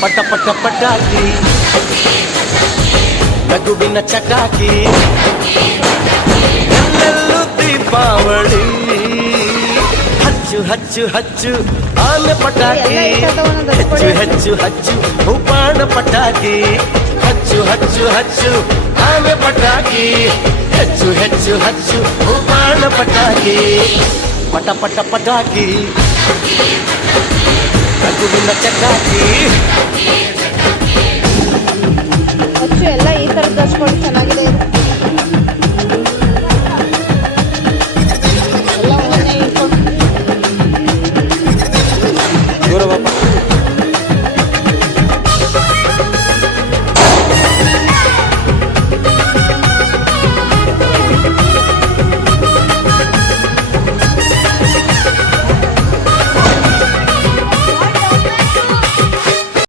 ಪಟ ಪಟ ಪಟಾಕಿ ನಗುವಿನ ಚಟಾಕಿ ಎಲ್ಲೆಲ್ಲೂ ದೀಪಾವಳಿ ಹಚ್ಚು ಹಚ್ಚು ಹಚ್ಚು ಆನೆ ಪಟಾಕಿ ಹೆಚ್ಚು ಹೆಚ್ಚು ಹಚ್ಚು ಉಪಾಣ ಪಟಾಕಿ ಹಚ್ಚು ಹಚ್ಚು ಹಚ್ಚು ಆನೆ ಪಟಾಕಿ ಹೆಚ್ಚು ಹೆಚ್ಚು ಹಚ್ಚು ಉಪಾಣ ಪಟಾಕಿ ಪಟ ಪಟ ಪಟಾಕಿ ನಗುವಿನ ಚಟಾಕಿ